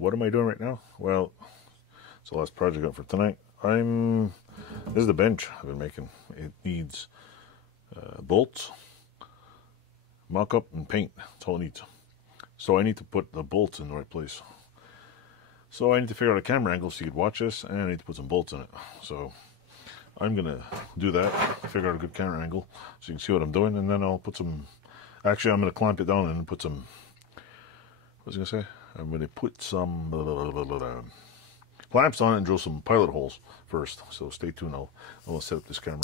what am I doing right now? Well, it's the last project up for tonight. This is the bench I've been making. It needs bolts, mock-up, and paint. That's all it needs. So I need to put the bolts in the right place. So I need to figure out a camera angle so you could watch this, and I need to put some bolts in it. So I'm going to do that, figure out a good camera angle so you can see what I'm doing, and then I'll put some... Actually, I'm going to clamp it down and put some... What was I going to say? I'm going to put some clamps on it and drill some pilot holes first. So stay tuned. I'll set up this camera.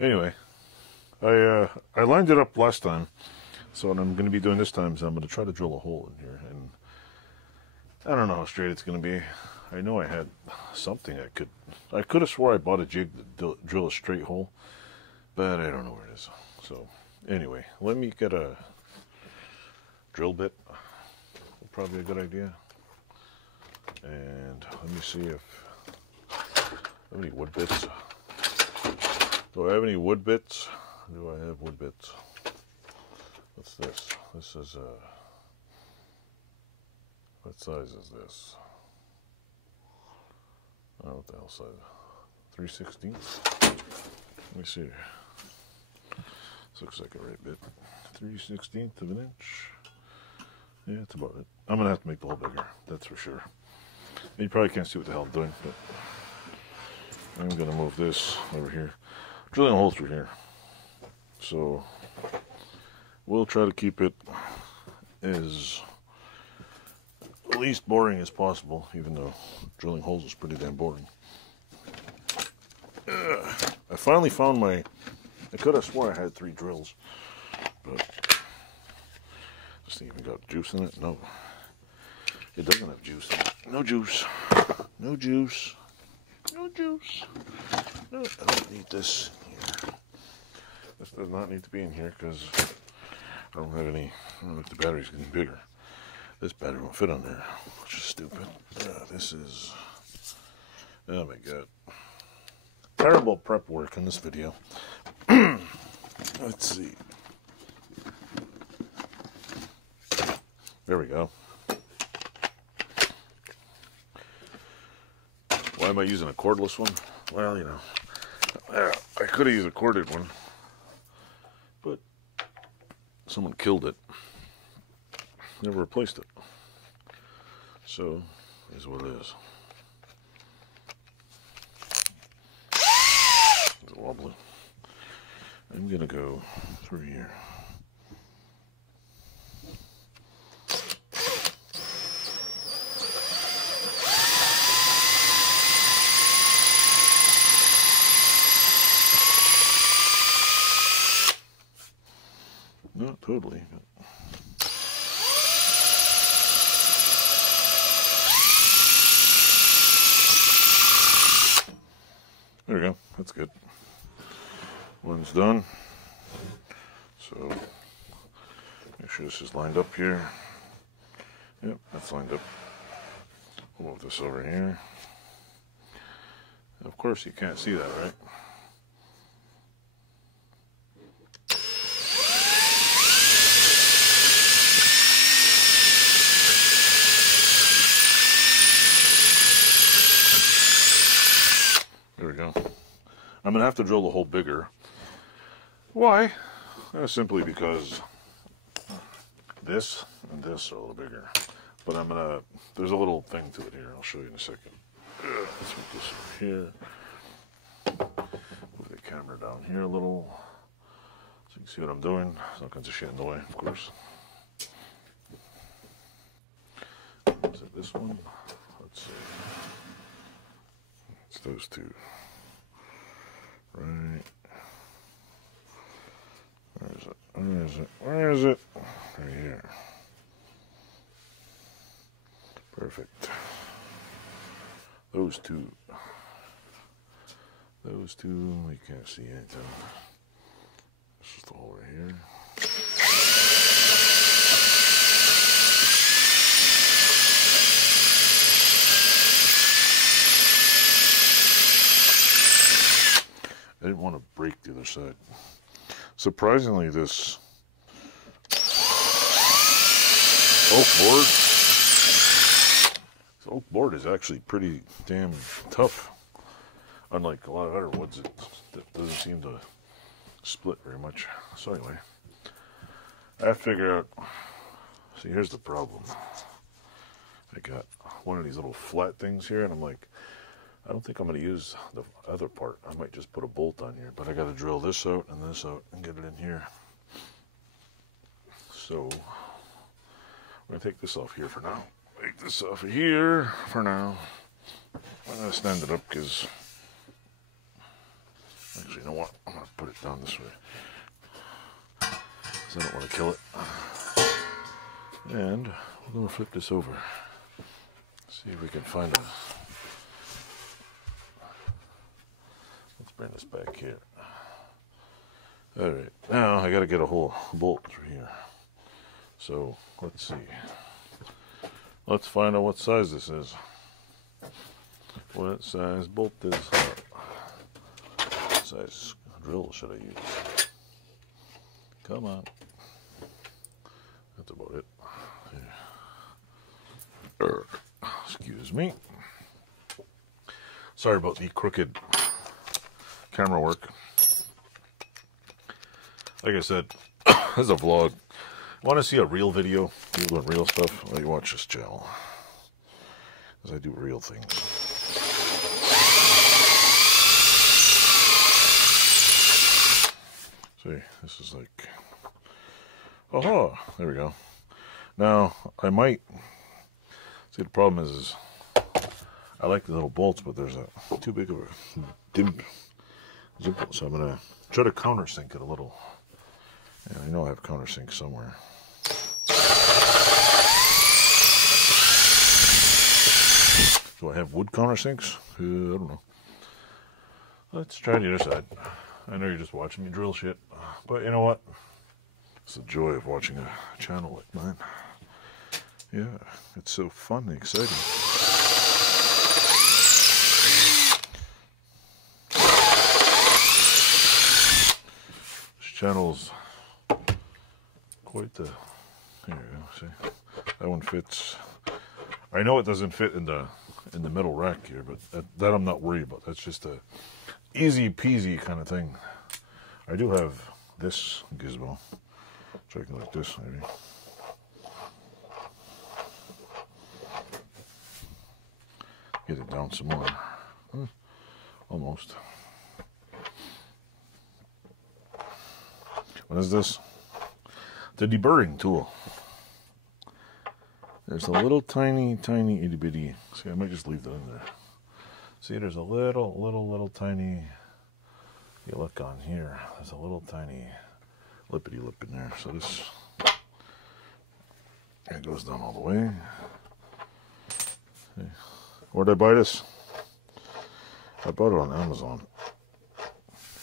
Anyway, I lined it up last time, so what I'm going to be doing this time is I'm going to try to drill a hole in here, and I don't know how straight it's going to be. I know I had something I could have swore I bought a jig to drill a straight hole, but I don't know where it is. So anyway, let me get a drill bit. Probably a good idea. And let me see if I have any wood bits. Do I have any wood bits? Do I have wood bits? What's this? This is what size is this? Oh, what the hell size? 3/16? Let me see. This looks like a right bit. 3/16 of an inch. Yeah, that's about it. I'm gonna have to make the hole bigger, that's for sure. You probably can't see what the hell I'm doing, but I'm gonna move this over here. Drilling a hole through here. So we'll try to keep it as least boring as possible, even though drilling holes is pretty damn boring. I finally found I could have swore I had 3 drills, but this thing even got juice in it. No, it doesn't have juice in it. No juice. No juice. No juice. No, I don't need this here. This does not need to be in here because I don't have any. I don't know if the battery's getting bigger. This battery won't fit on there, which is stupid. This is... Oh my god. Terrible prep work in this video. Let's see. There we go. Why am I using a cordless one? Well, you know, I could have used a corded one, but someone killed it. Never replaced it. So, is what it is. It's wobbly. I'm gonna go through here. Not totally, but... There we go. That's good. One's done. So, make sure this is lined up here. Yep, that's lined up. We'll move this over here. Of course, you can't see that, right? There we go. I'm going to have to drill the hole bigger. Why? Simply because this and this are a little bigger. But I'm going to... There's a little thing to it here. I'll show you in a second. Let's put this over here. Move the camera down here a little. So you can see what I'm doing. There's all kinds of shit in the way, of course. Is it this one? Let's see. It's those two. Right. Where is it? Where is it? Where is it? Right here. Perfect. Those two. Those two, you can't see anything. This is the hole right here. I didn't want to break the other side. Surprisingly, this oak board is actually pretty damn tough. Unlike a lot of other woods, it doesn't seem to split very much. So anyway, I have to figure out. See, here's the problem. I got one of these little flat things here, and I'm like, I don't think I'm going to use the other part. I might just put a bolt on here, but I got to drill this out and this out and get it in here. So we're going to take this off here for now. Take this off of here for now. I'm going to stand it up because, actually, you know what? I'm going to put it down this way because I don't want to kill it. And we're going to flip this over. See if we can find a... Let's bring this back here. Alright, now I got to get a whole bolt through here. So, let's see. Let's find out what size this is. What size bolt is? What size drill should I use? Come on. That's about it. Excuse me. Sorry about the crooked camera work. Like I said, this is a vlog. Want to see a real video? You doing real stuff? Well, you watch this channel. Because I do real things. See, this is like... Oh, there we go. Now, I might... See, the problem is I like the little bolts, but there's a too big of a dimple, so I'm going to try to countersink it a little. Yeah, I know I have countersink somewhere. Do I have wood countersinks? I don't know. Let's try the other side. I know you're just watching me drill shit, but you know what? It's the joy of watching a channel like mine. Yeah, it's so fun and exciting. This channel's quite the... There you go, see? That one fits. I know it doesn't fit in the middle rack here, but that I'm not worried about. That's just a easy peasy kind of thing. I do have this gizmo. Try it like this, maybe. Get it down some more. Almost. What is this? The deburring tool. There's a little tiny itty bitty. See, I might just leave that in there. See, there's a little tiny. You look on here. There's a little tiny lippity lip in there. So this, it goes down all the way. See. Where'd I buy this? I bought it on Amazon.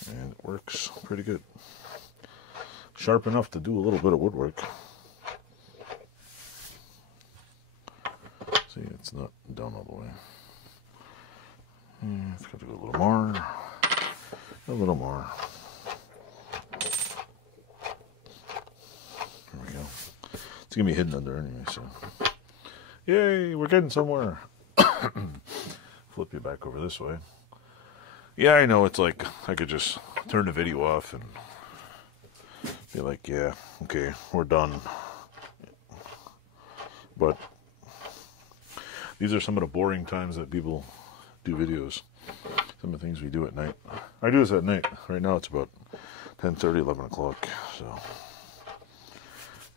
And it works pretty good. Sharp enough to do a little bit of woodwork. See, it's not down all the way. It's got to go a little more. A little more. There we go. It's going to be hidden under anyway, so. Yay, we're getting somewhere. Flip you back over this way. Yeah, I know, it's like I could just turn the video off and be like, yeah, okay, we're done. But these are some of the boring times that people do videos. Some of the things we do at night. I do this at night. Right now it's about 10:30, 11 o'clock. So,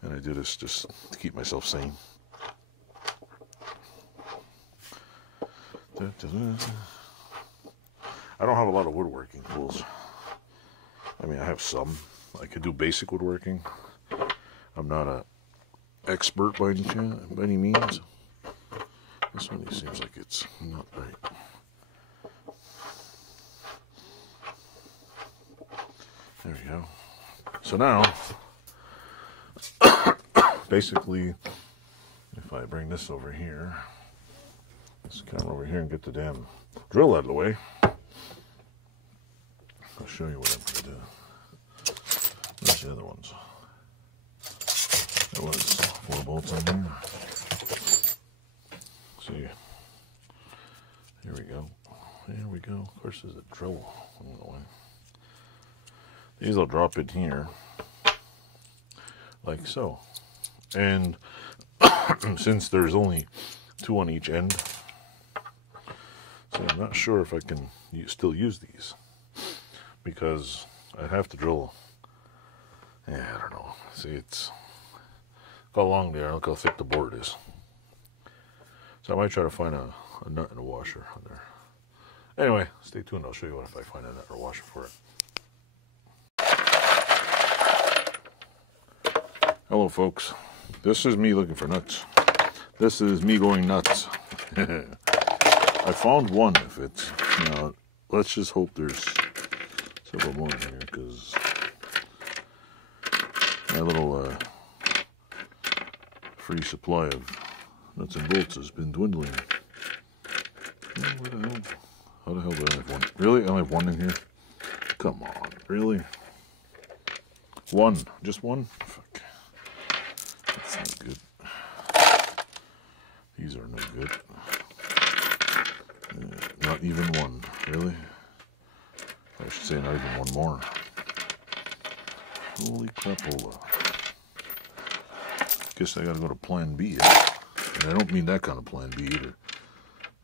and I do this just to keep myself sane. I don't have a lot of woodworking tools. I mean, I have some. I can do basic woodworking. I'm not an expert by any means. This one seems like it's not right. There we go. So now, basically, if I bring this over here, this camera over here, and get the damn drill out of the way, I'll show you what I'm going to do. Where's the other ones? There was 4 bolts on here. See, here we go. There we go. Of course, there's a drill along the way. These will drop in here, like so. And since there's only 2 on each end, so I'm not sure if I can still use these, because I'd have to drill. Yeah, I don't know. See, it's how long there. Look how thick the board is. So I might try to find a nut and a washer on there. Anyway, stay tuned. I'll show you what if I find a nut or washer for it. Hello, folks. This is me looking for nuts. This is me going nuts. I found one. If it's, you know, let's just hope there's several more in here, because my little free supply of nuts and bolts has been dwindling. Where the hell? How the hell do I have one? Really? I only have one in here? Come on. Really? One. Just one? Fuck. That's not good. These are no good. Not even one. Really? I should say not even one more. Holy crapola. Guess I gotta go to plan B. And I don't mean that kind of plan B either.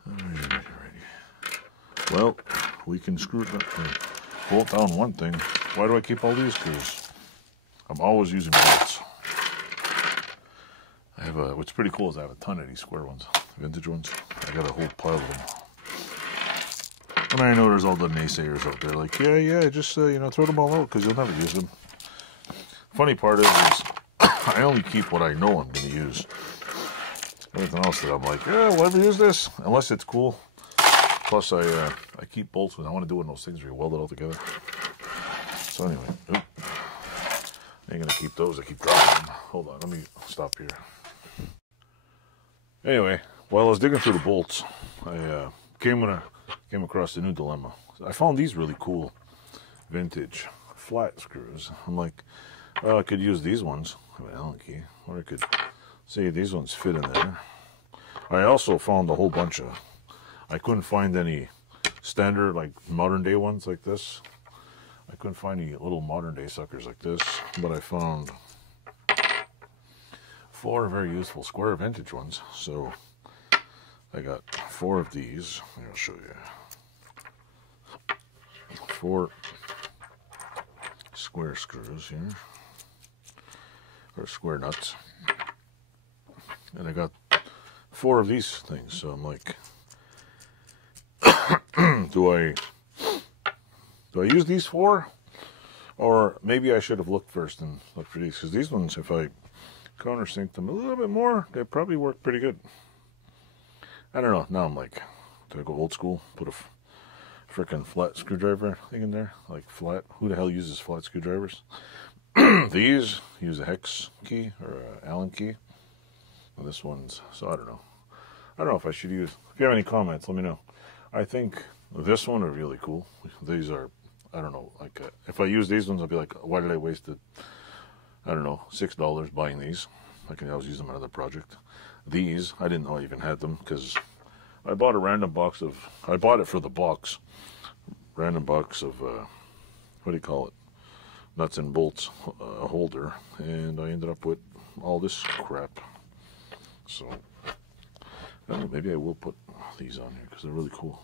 Alrighty. Well, we can screw it up and bolt down one thing. Why do I keep all these? Because I'm always using bolts. I have what's pretty cool is I have a ton of these square ones, vintage ones. I got a whole pile of them. And I know there's all the naysayers out there like, yeah, just, you know, throw them all out because you'll never use them. Funny part is I only keep what I know I'm going to use. Everything else that I'm like, yeah, will I ever use this? Unless it's cool. Plus, I keep bolts when I want to do one of those things where you weld it all together. So anyway, I ain't going to keep those. I keep dropping them. Hold on, let me stop here. Anyway, while I was digging through the bolts, I came across a new dilemma. I found these really cool vintage flat screws. I'm like, well, I could use these ones. I have an Allen key. Or I could see these ones fit in there. I also found a whole bunch of, I couldn't find any standard, like modern day ones like this. I couldn't find any little modern day suckers like this, but I found 4 very useful square vintage ones. So I got 4 of these. I'll show you. 4 square screws here, or square nuts. And I got 4 of these things. So I'm like, do I use these 4? Or maybe I should have looked first and looked for these, because these ones, if I countersink them a little bit more, they probably work pretty good. I don't know. Now I'm like, do I go old school? Put a freaking flat screwdriver thing in there? Like flat? Who the hell uses flat screwdrivers? These use a hex key or an Allen key. Well, this one's, so I don't know. I don't know if I should use, if you have any comments, let me know. I think this one are really cool. These are, I don't know, like if I use these ones, I'll be like, why did I waste it? I don't know, $6 buying these. I can always use them on another project. These, I didn't know I even had them because I bought a random box of, I bought it for the box, random box of, what do you call it? Nuts and bolts holder, and I ended up with all this crap. So, I don't know, maybe I will put these on here because they're really cool.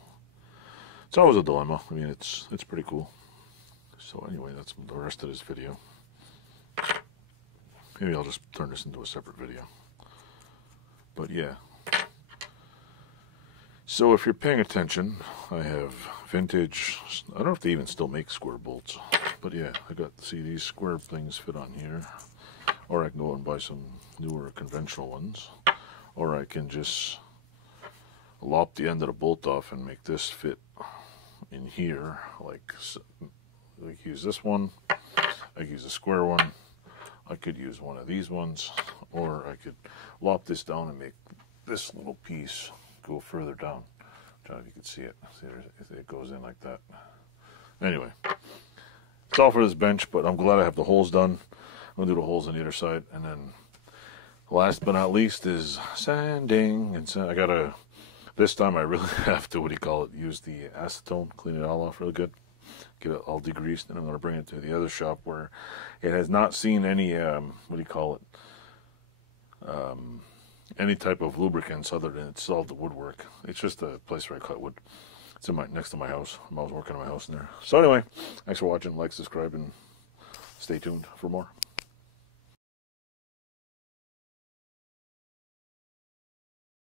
It's always a dilemma. I mean, it's pretty cool. So anyway, that's the rest of this video. Maybe I'll just turn this into a separate video. But yeah. So if you're paying attention, I have vintage, I don't know if they even still make square bolts. But yeah, I got, see, these square things fit on here. Or I can go and buy some newer conventional ones. Or I can just lop the end of the bolt off and make this fit in here. Like use this one. I could use a square one. I could use one of these ones. Or I could lop this down and make this little piece go further down. I don't know if you can see it. See, it goes in like that. Anyway, That's all for this bench, but I'm glad I have the holes done. I'm going to do the holes on either side. And then last but not least is sanding. And I got to, this time I really have to, use the acetone, clean it all off really good. Get it all degreased, and I'm going to bring it to the other shop where it has not seen any, any type of lubricants other than it's all the woodwork. It's just a place where I cut wood. It's next to my house. I'm always working on my house in there. So anyway, thanks for watching. Like, subscribe, and stay tuned for more.